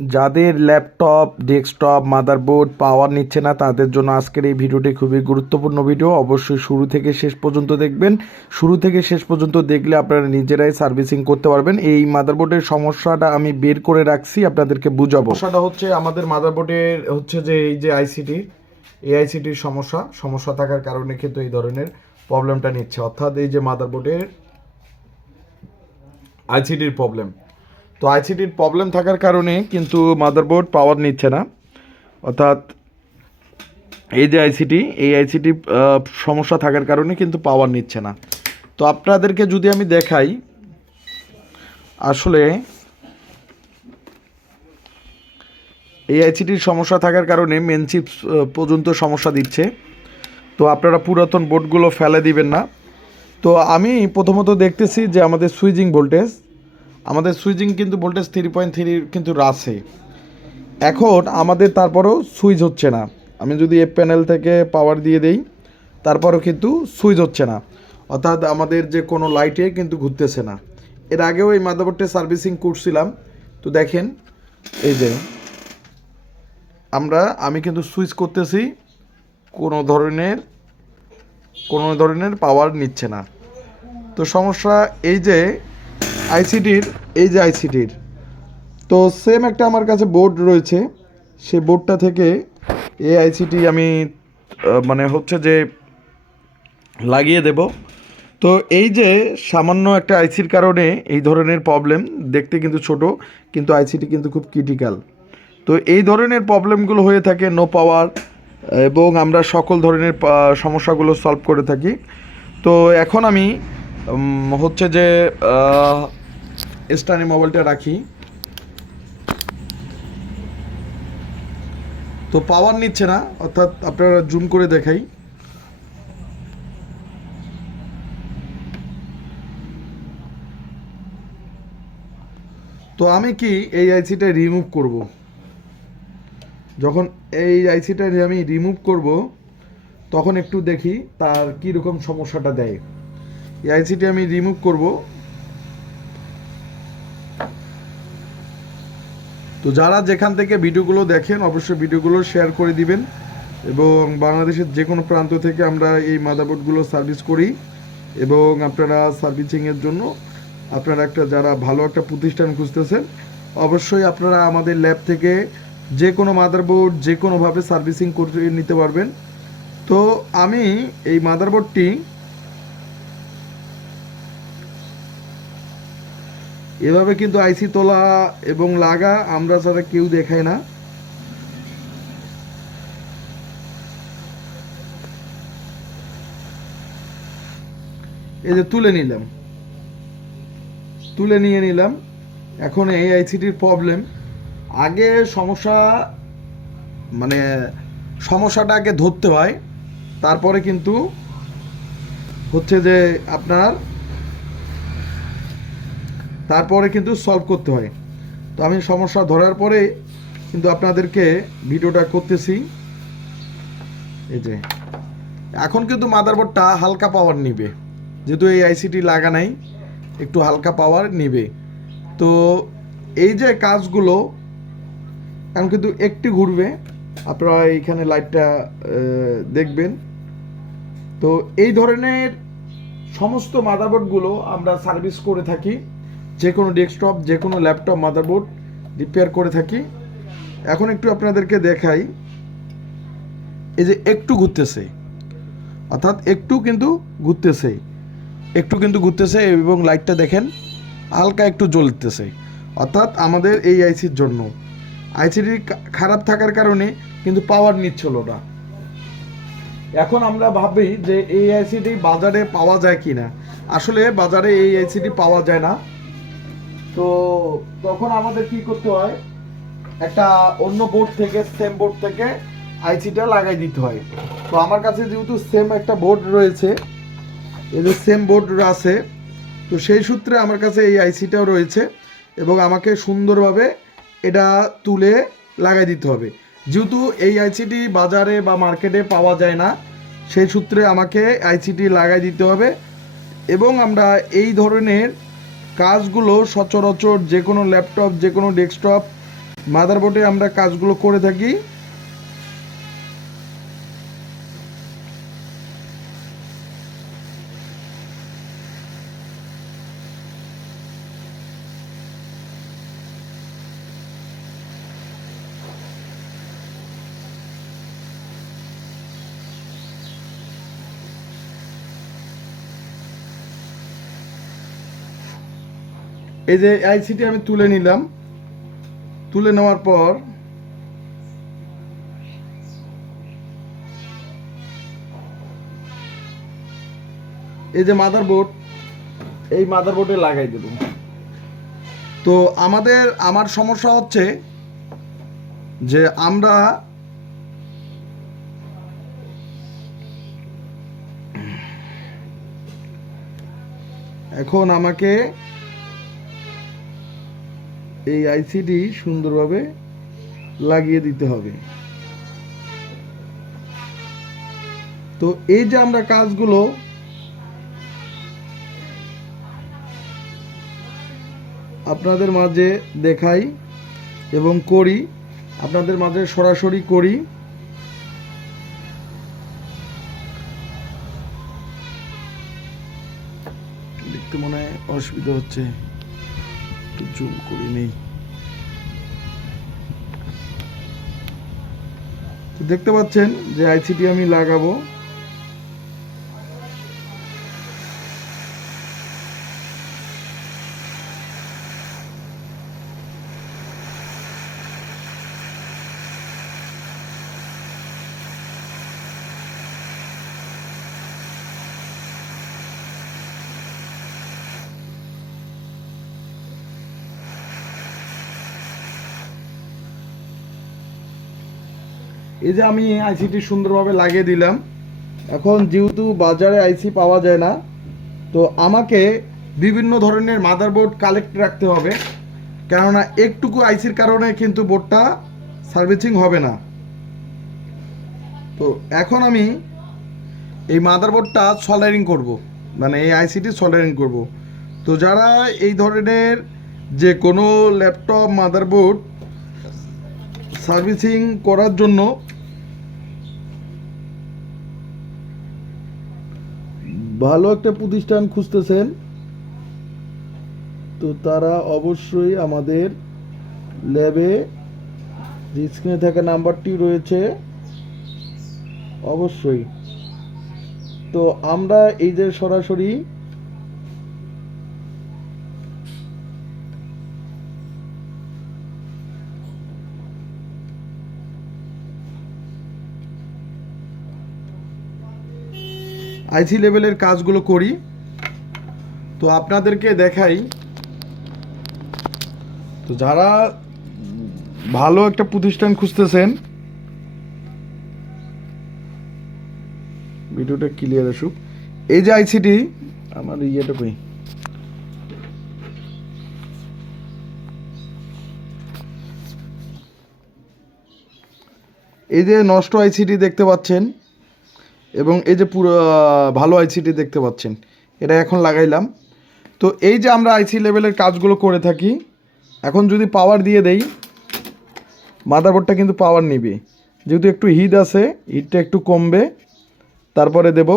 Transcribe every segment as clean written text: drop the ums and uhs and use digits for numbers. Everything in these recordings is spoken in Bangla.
যাদের ল্যাপটপ ডেস্কটপ মাদারবোর্ড পাওয়ার নিচ্ছে না তাদের জন্য আজকের এই ভিডিওটি খুবই গুরুত্বপূর্ণ ভিডিও। অবশ্যই শুরু থেকে শেষ পর্যন্ত দেখবেন। শুরু থেকে শেষ পর্যন্ত দেখলে আপনারা নিজেরাই সার্ভিসিং করতে পারবেন। এই মাদারবোর্ডের সমস্যাটা আমি বের করে রাখছি, আপনাদেরকে বুঝাবো। সমস্যাটা হচ্ছে আমাদের মাদারবোর্ডের হচ্ছে যে এই যে আইসিটির সমস্যা থাকার কারণে কিন্তু এই ধরনের প্রবলেমটা নিচ্ছে, অর্থাৎ এই যে মাদারবোর্ডের আইসিটির প্রবলেম। তো আইসিটির প্রবলেম থাকার কারণে কিন্তু মাদারবোর্ড পাওয়ার নিচ্ছে না, অর্থাৎ এই যে আইসিটি সমস্যা থাকার কারণে কিন্তু পাওয়ার নিচ্ছে না। তো আপনাদেরকে যদি আমি দেখাই, আসলে এই আইসিটির সমস্যা থাকার কারণে মেন চিপ পর্যন্ত সমস্যা দিচ্ছে। তো আপনারা পুরাতন বোর্ডগুলো ফেলে দিবেন না। তো আমি প্রথমত দেখতেছি যে আমাদের সুইচিং কিন্তু ভোল্টেজ 3.3 কিন্তু রাসে। এখন আমাদের তারপরেও সুইচ হচ্ছে না। আমি যদি এফ প্যানেল থেকে পাওয়ার দিয়ে দেই তারপরেও কিন্তু সুইচ হচ্ছে না, অর্থাৎ আমাদের যে কোনো লাইটে কিন্তু ঘুরতেছে না। এর আগেও এই মাদারবোর্ডে সার্ভিসিং করছিলাম। তো দেখেন এই যে আমি কিন্তু সুইচ করতেছি, কোনো ধরনের পাওয়ার নিচ্ছে না। তো সমস্যা এই যে আইসিটির তো সেম একটা আমার কাছে বোর্ড রয়েছে, সেই বোর্ডটা থেকে এই আইসিটি আমি মানে হচ্ছে যে লাগিয়ে দেব। তো এই যে সামান্য একটা আইসির কারণে এই ধরনের প্রবলেম, দেখতে কিন্তু ছোট কিন্তু আইসিটি কিন্তু খুব ক্রিটিক্যাল। তো এই ধরনের প্রবলেমগুলো হয়ে থাকে নো পাওয়ার, এবং আমরা সকল ধরনের সমস্যাগুলো সলভ করে থাকি। তো এখন আমি হচ্ছে যে স্টানি মোবাইলটা রাখি। তো পাওয়ার নিচ্ছে না, অর্থাৎ আপনারা জুম করে দেখাই। তো আমি কি এই আইসিটা রিমুভ করব। যখন এই আইসিটা আমি রিমুভ করব তখন একটু দেখি তার কীরকম সমস্যাটা দেয়। এই আইসিটি আমি রিমুভ করব। তো যারা যেখান থেকে ভিডিওগুলো দেখেন অবশ্যই ভিডিওগুলো শেয়ার করে দিবেন, এবং বাংলাদেশের যে কোনো প্রান্ত থেকে আমরা এই মাদারবোর্ডগুলো সার্ভিস করি। এবং আপনারা সার্ভিসিংয়ের জন্য আপনারা যারা ভালো একটা প্রতিষ্ঠান খুঁজতেছেন, অবশ্যই আপনারা আমাদের ল্যাব থেকে যে কোনো মাদারবোর্ড যে কোনোভাবে সার্ভিসিং করে নিতে পারবেন। তো আমি এই মাদারবোর্ডটি এভাবে কিন্তু আইসি তোলা এবং লাগা আমরা ছাড়া কেউ দেখায় না। এই যে তুলে নিয়ে নিলাম। এখন এই আইসিটির প্রবলেম আগে সমস্যাটা আগে ধরতে হয়, তারপরে কিন্তু হচ্ছে যে তারপরে কিন্তু সলভ করতে হয়। তো আমি সমস্যা ধরার পরে কিন্তু আপনাদেরকে ভিডিওটা করতেছি। এই যে এখন কিন্তু মাদারবোর্ডটা হালকা পাওয়ার নিবে, যেহেতু এই আইসিটি লাগা নাই, একটু হালকা পাওয়ার নিবে। তো এই যে কাজগুলো এখন কিন্তু একটু ঘুরবে, আপনারা এইখানে লাইটটা দেখবেন। তো এই ধরনের সমস্ত মাদারবোর্ডগুলো আমরা সার্ভিস করে থাকি, যে কোনো ডেস্কটপ যে কোনো ল্যাপটপ মাদারবোর্ড রিপেয়ার করে থাকি। এখন একটু আপনাদেরকে দেখাই, এই যে একটু ঘুরতেছে, অর্থাৎ একটু কিন্তু ঘুরতেছে এবং লাইটটা দেখেন হালকা একটু জ্বলতেছে, অর্থাৎ আমাদের এই আইসির জন্য আইসিটি খারাপ থাকার কারণে কিন্তু পাওয়ার নিচ্ছিল না। এখন আমরা ভাবি যে এই আইসিটি বাজারে পাওয়া যায় কি না। আসলে বাজারে এই আইসিটি পাওয়া যায় না। তো তখন আমাদের কি করতে হয়, একটা অন্য সেম বোর্ড থেকে আইসিটা লাগাই দিতে হয়। তো আমার কাছে যেহেতু সেম একটা বোর্ড রয়েছে, এই যে সেম বোর্ড আছে, তো সেই সূত্রে আমার কাছে এই আইসিটাও রয়েছে, এবং আমাকে সুন্দরভাবে এটা তুলে লাগাই দিতে হবে। যেহেতু এই আইসিটি বাজারে বা মার্কেটে পাওয়া যায় না, সেই সূত্রে আমাকে আইসিটি লাগাই দিতে হবে। এবং আমরা এই ধরনের কাজগুলো সচরাচর যে কোনো ল্যাপটপ যে কোনো ডেস্কটপ মাদারবোর্ডে আমরা কাজগুলো করে থাকি। এই যে আইসিটি আমি তুলে নিলাম, তুলে নেওয়ার পর এই যে মাদারবোর্ড, এই মাদারবোর্ডে লাগাই দেব। তো আমার সমস্যা হচ্ছে যে আমরা এখন আমাকে এই আইসিটি সুন্দরভাবে লাগিয়ে দিতে হবে। তো এই যে আমরা কাজগুলো আপনাদের মাঝে দেখাই এবং করি, আপনাদের মাঝে সরাসরি করি। দেখতে মনে হয় অসুবিধা হচ্ছে, একটু জুম করে নেই। তো দেখতে পাচ্ছেন যে আইসিটি আমি লাগাবো। এই যে আমি আইসিটি সুন্দরভাবে লাগিয়ে দিলাম। এখন যেহেতু বাজারে আইসি পাওয়া যায় না, তো আমাকে বিভিন্ন ধরনের মাদারবোর্ড কালেক্ট রাখতে হবে, কেননা একটুকু আইসির কারণে কিন্তু বোর্ডটা সার্ভিসিং হবে না। তো এখন আমি এই মাদারবোর্ডটা সল্ডারিং করব, মানে এই আইসিটি সল্ডারিং করব। তো যারা এই ধরনের যে কোনো ল্যাপটপ মাদারবোর্ড সার্ভিসিং করার জন্য ভালো একটা প্রতিষ্ঠান খুঁজতেছেন, তো তারা অবশ্যই আমাদের ল্যাবে স্ক্রিনে থাকা নাম্বারটি রয়েছে অবশ্যই। তো আমরা এই যে সরাসরি আইসি লেভেলের কাজগুলো করি। তো আপনাদেরকে দেখাই, তো যারা ভালো একটা প্রতিষ্ঠান খুঁজতেছেন, ভিডিওটা ক্লিয়ার আসুক। এই যে আইসিটি আমার ইয়েটা কই, এই যে নষ্ট আইসিটি দেখতে পাচ্ছেন এবং এই যে পুরো ভালো আইসিটি দেখতে পাচ্ছেন, এটা এখন লাগাইলাম। তো এই যে আমরা আইসি লেভেলের কাজগুলো করে থাকি, এখন যদি পাওয়ার দিয়ে দেই, মাদারবোর্ডটা কিন্তু পাওয়ার নিবে। যেহেতু একটু হিট আছে, হিটটা একটু কমবে, তারপরে দেব।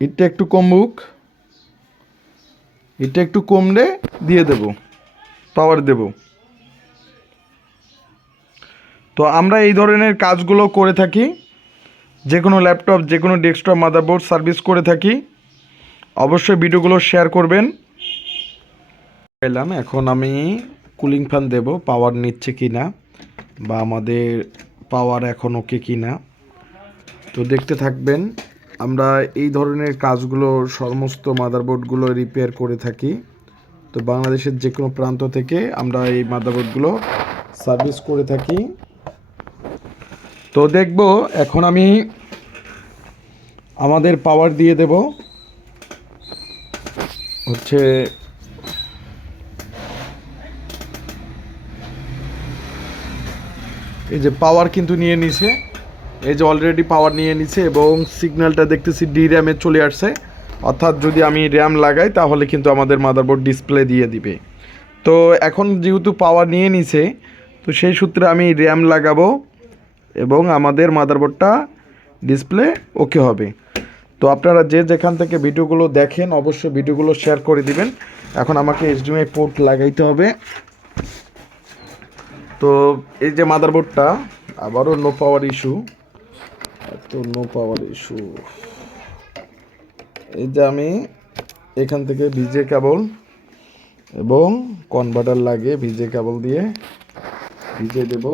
হিটটা একটু কমুক, হিটটা একটু কমলে দিয়ে দেব, পাওয়ার দেব। তো আমরা এই ধরনের কাজগুলো করে থাকি, যে কোনো ল্যাপটপ, যে কোনো ডেস্কটপ মাদারবোর্ড সার্ভিস করে থাকি। অবশ্যই ভিডিওগুলো শেয়ার করবেন। এখন আমি কুলিং ফ্যান দেব, পাওয়ার নিচ্ছে কি না, বা আমাদের পাওয়ার এখন ওকে কি না, তো দেখতে থাকবেন। আমরা এই ধরনের কাজগুলো সমস্ত মাদারবোর্ডগুলো রিপেয়ার করে থাকি। তো বাংলাদেশের যে কোনো প্রান্ত থেকে আমরা এই মাদারবোর্ডগুলো সার্ভিস করে থাকি। তো দেখব এখন আমি আমাদের পাওয়ার দিয়ে দেব, হচ্ছে এই যে পাওয়ার কিন্তু নিয়ে নিছে, এই যে অলরেডি পাওয়ার নিয়ে নিছে এবং সিগন্যালটা দেখতেছি ডি র্যামে চলে আসছে। অর্থাৎ যদি আমি র্যাম লাগাই তাহলে কিন্তু আমাদের মাদারবোর্ড ডিসপ্লে দিয়ে দিবে। তো এখন যেহেতু পাওয়ার নিয়ে নিছে, তো সেই সূত্রে আমি র্যাম লাগাবো এবং আমাদের মাদারবোর্ডটা ডিসপ্লে ওকে হবে। তো আপনারা যে যেখান থেকে ভিডিওগুলো দেখেন অবশ্যই ভিডিওগুলো শেয়ার করে দিবেন। এখন আমাকে HDMI পোর্ট লাগাইতে হবে। তো এই যে মাদারবোর্ডটা আবারও নো পাওয়ার ইস্যু, তো নো পাওয়ার ইস্যু। এই যে আমি এখান থেকে ভিজে কেবল এবং কনভার্টার লাগে ভিজে কেবল দিয়ে ভিজে দেব।